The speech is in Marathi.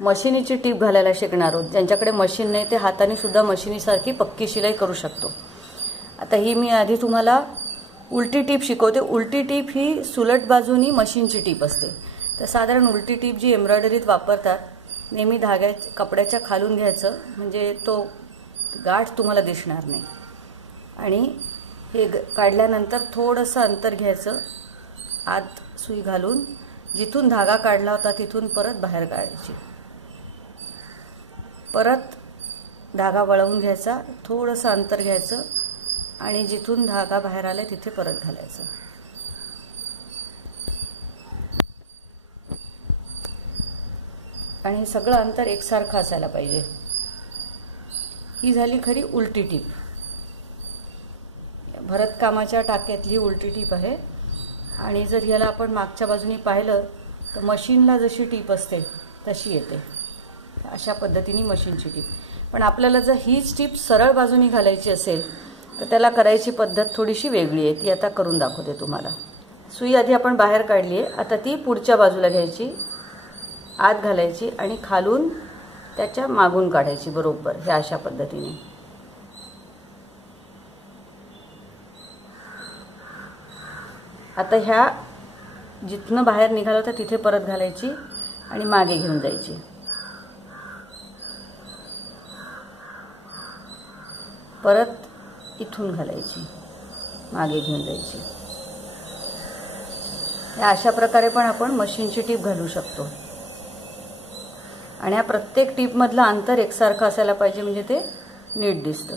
मशिनीची टीप घालायला शिकणार आहोत. ज्यांच्याकडे मशीन नाही ते हाताने सुद्धा मशिनीसारखी पक्की शिलाई करू शकतो. आता ही मी आधी तुम्हाला उलटी टीप शिकवते. उलटी टीप ही सुलट बाजूनी मशीनची टीप असते. तर साधारण उलटी टीप जी एम्ब्रॉयडरीत वापरतात, नेहमी कपड्याच्या खालून घ्यायचं, म्हणजे तो गाठ तुम्हाला दिसणार नाही. आणि हे काढल्यानंतर थोडंसं अंतर घ्यायचं, आत सुई घालून जिथून धागा काढला होता तिथून परत बाहेर काढायची. परत धागा वळवून घ्यायचा, थोडंसं अंतर घ्यायचं आणि जिथून धागा बाहेर आलाय तिथे परत घालायचं. आणि सगळं अंतर एकसारखं असायला पाहिजे. ही झाली खरी उलटी टीप. भरतकामाच्या टाक्यातली उलटी टीप आहे. आणि जर याला आपण मागच्या बाजूने पाहिलं तर मशीनला जशी टीप असते तशी येते. अशा पद्धतीने मशीनची टीप. पण आपल्याला जर हीच टीप सरळ बाजूने घालायची असेल तर त्याला करायची पद्धत थोडीशी वेगळी आहे. ती आता करून दाखवते तुम्हाला. सुई आधी आपण बाहेर काढली आहे. आता ती पुढच्या बाजूला घ्यायची, आत घालायची आणि खालून त्याच्या मागून काढायची बरोबर. हे अशा पद्धतीने. आता ह्या जिथनं बाहेर निघाला होता तिथे परत घालायची आणि मागे घेऊन जायची. परत इथून घालायची, मागे घेऊन जायची. या अशा प्रकारे पण आपण मशीनची टीप घालू शकतो. आणि या प्रत्येक टीपमधलं अंतर एकसारखं असायला पाहिजे, म्हणजे ते नीट दिसतं.